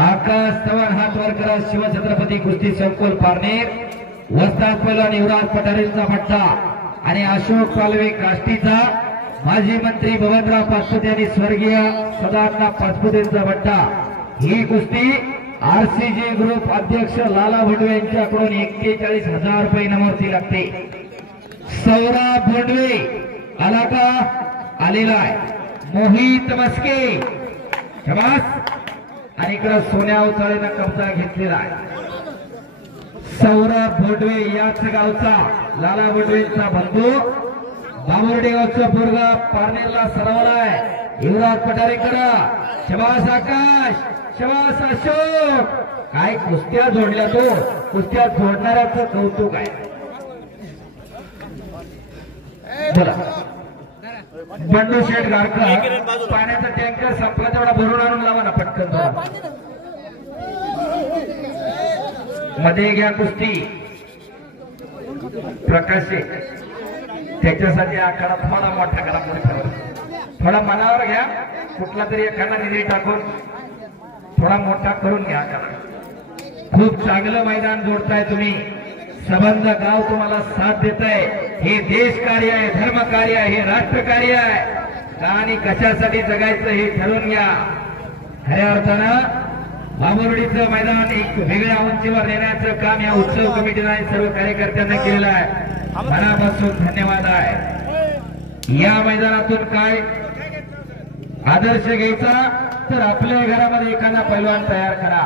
आकाश चव्हाण हात वर करा. शिवछत्रपती कुस्ती संकुल पारनेर. वस्ताद पैलवान युवराज पठारेंचा पट्टा आणि अशोक पालवे काष्टीचा. माजी मंत्री बबनराव पाचपुते आणि स्वर्गीय सदानंद पाचपुतेंचा पट्टा. ही कुस्ती आरसीजी ग्रुप अध्यक्ष लाला भोंडवे यांच्याकडून 41,000 रुपये इनामावरती लागते. सौरभ भोंडवे आला का? आलेला आहे. मोहित मस्के शाबास. आणि इकडे सोन्या उचाळीनं कब्जा घेतलेला आहे. सौरभ भोंडवे याच गावचा लाला भोंडवेंचा बंधू. बाबुर्डे गावचा पोरगा पारनेरला सरवला आहे. युवराज पठारेकर शाबास. आकाश शाबास. अशोक काय कुस्त्या जोडल्या तो. कुस्त्या जोडणाऱ्याचं कौतुक आहे. बोला बंडू शेठ गारकर. पाण्याचा टँकर संपला तेवढा भरून आणून लावा ना पटकन. मध्ये घ्या कुस्ती प्रकाश त्याच्यासाठी आखाडा थोडा मोठा करा. थोडा मनावर घ्या. कुठला तरी एखादा निधी टाकून थोडा मोठा करून घ्या. खूप चांगलं मैदान जोडताय तुम्ही. संबंध गाव तुम्हाला साथ देत आहे. हे देश कार्य आहे, धर्म कार्य आहे, हे राष्ट्र कार्य आहे. आणि कशासाठी जगायचं हे ठरवून घ्या. खऱ्या अर्थानं बाबुर्डीचं मैदान एक वेगळ्या उंचीवर नेण्याचं काम या उत्सव कमिटीने सर्व कार्यकर्त्यांना केलेलं आहे. मनापासून धन्यवाद आहे. या मैदानातून काय आदर्श घ्यायचा तर आपल्या घरामध्ये एखादा पैलवान तयार करा.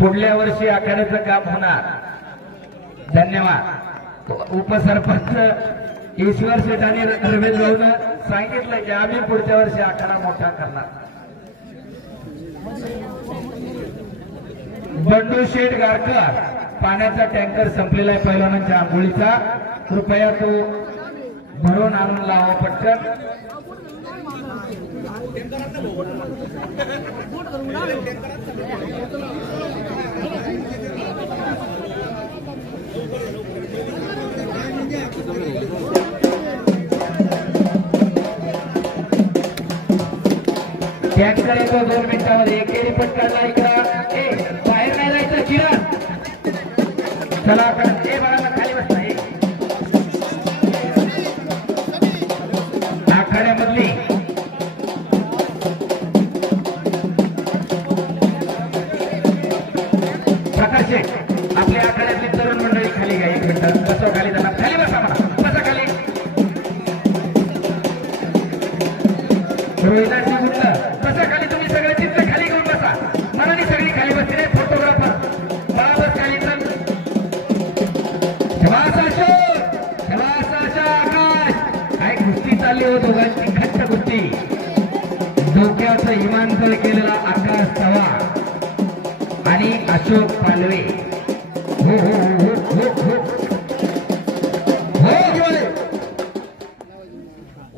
पुढल्या वर्षी आखाड्याचं काम होणार. धन्यवाद. उपसरपंच ईश्वर शेठांनी रमेश भाऊन सांगितलं की आम्ही पुढच्या वर्षी आखाडा मोठा करणार. बंडू शेठ गारकर. पाण्याचा टँकर संपलेला आहे पैलवानांच्या आंघोळीचा. कृपया तो भरून आणून लावा पटकन. टँकर येतो 2 मिनिटांमध्ये. एकेरी पटकाला इकडं बाहेर नाही जायचं. चिरा चला बाळाला खाली बसता. आखाड्यामधली प्रकाश आपल्या आखाड्यातली तरुण मंडळी खाली घ्या. 1 मिनिट बसवा खाली. त्यांना खाली बसा. म्हणा बसा खाली. रोहिदाची गुंड बसा खाली. तुम्ही सगळे चित्र खाली घेऊन बसा. मनाने सगळी खाली बसली नाही. फोटोग्राफर बराबर खाली. काय कुस्ती चालली हो दोघांची घट्ट कुस्ती. डोक्याचं इमानतळ केलेला आकाश चव्हाण आणि अशोक पालवे. हो हो हो हो हो हो.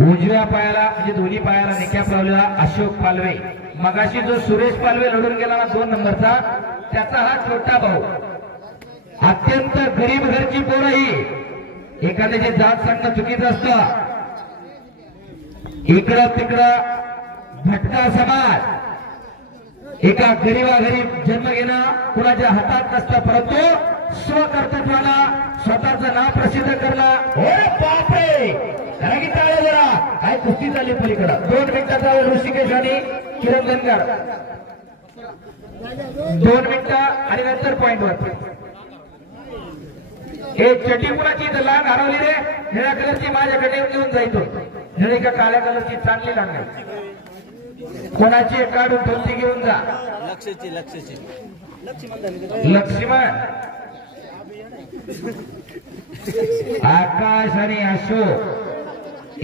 उजव्या पायाला म्हणजे दोन्ही पायाला निकॅप लावलेला अशोक पालवे. मगाशी जो सुरेश पालवे लढून गेला ना 2 नंबरचा, त्याचा हा छोटा भाऊ. अत्यंत गरीब घरची पोरं ही. एखाद्याची जात सांगणं चुकीचं असतं. इकडं तिकडं भटका समाज. एका गरीबा गरीब जन्म घेणं कुणाच्या हातात नसतं. परंतु स्वकर्तृत्वाला स्वतःचं नाव प्रसिद्ध करणं. हो बापरे. जरा काय कुस्ती झाली पलीकडं. 2 मिनिटाचा ऋषिकेश आणि किरण धनगर. 2 मिनिटं आणि नंतर पॉइंटवर. हे चटी कुणाची तर लहान हरवली रे. निळ्या कलरची माझ्याकडे घेऊन जायचो. निळी का काळ्या कलरची चांगली लागणार. कोणाची काढून ठेवती घेऊन जा. लक्ष्मण आकाश आणि अशोक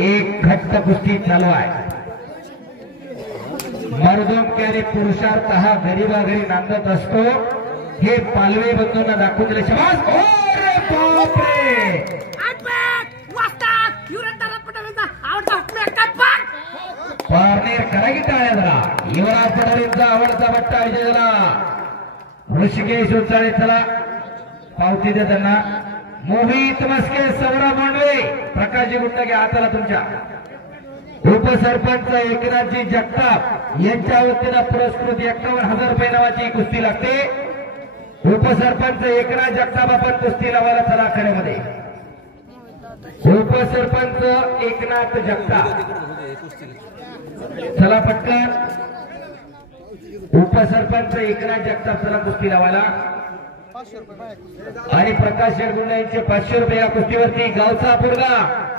एक घट्ट कुस्ती चालू आहे. मर्दों के पुरुषार्थ हा गरीबा घरी नांदत असतो. हे पालवे बंधूंना दाखवून दिले. शाबास. पारनेर करा की टाळ्या जरा. युवराज पठारेंचा आवडता बट्टा विजय झाला. ऋषिकेश उचाळे चला पावती दे त्यांना. मोहित मस्के, सौरभ भोंडवे, प्रकाशजी गुंड घ्या हाताला तुमच्या. उपसरपंच एकनाथजी जगताप यांच्या वतीनं पुरस्कृत 51,000 रुपये नावाची कुस्ती लागते. उपसरपंच एकनाथ जगताप आपण कुस्ती लावायला चला आखाड्यामध्ये. उपसरपंच एकनाथ जगताप चला पटकन. उपसरपंच एकनाथ जगताप चला कुस्ती लावायला. आणि प्रकाश शेरगुंडे यांचे 500 रुपये या कुस्तीवरती. गावचा पोरगा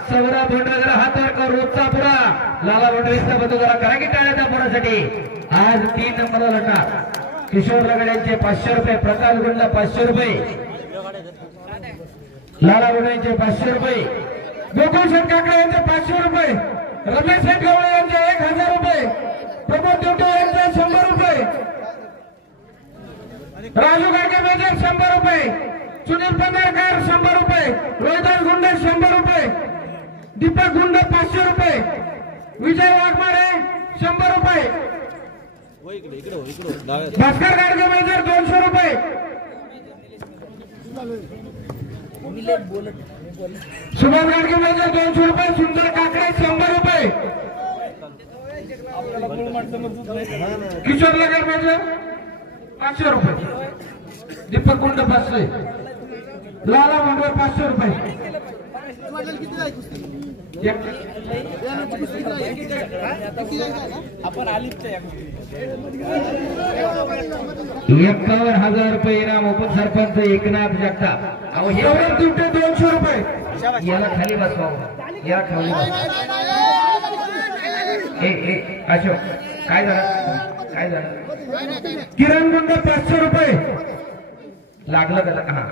सौरभ भोंडगर हातवर रोजचा पुरा लाला भोंडगेचा बंधू जरा करा की टाळ्या त्या पोरासाठी. आज 3 नंबरला लढणार. किशोर लगड यांचे 500 रुपये. प्रकाश गुंडला 500 रुपये. लाला भोंडगेचे 500 रुपये. गोकुलशेठ काकडे यांचे 500 रुपये. रमेश गवळे यांचे 1,000 रुपये. प्रमोद देवटे यांचे 100 रुपये. राजू गाडगे मेजर 100 रुपये. सुनील पंधरकर 100 रुपये. रोहिदास गुंडे 100 रुपये. दीपक गुंड 500 रुपये. विजय वाघमारे 100 रुपये. भास्कर गाडगे मेजर 200 रुपये. सुभाष गाडगे मेजर 200 रुपये. सुंदर काकडे 100 रुपये. किशोर लगड मेजर 500 रुपये. दीपक गुंड 500. लाला भोंडगर 500 रुपये. आपण 51,000 रुपये इनाम. उपसरपंच एकनाथ जगताप. अहो हे 200 रुपये. याला खाली बसवा. याला खाली बसवा. अशोक काय झालं काय झालं. किरण गुंड 500 रुपये. लागलं का? हा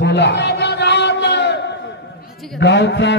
बोला गावचा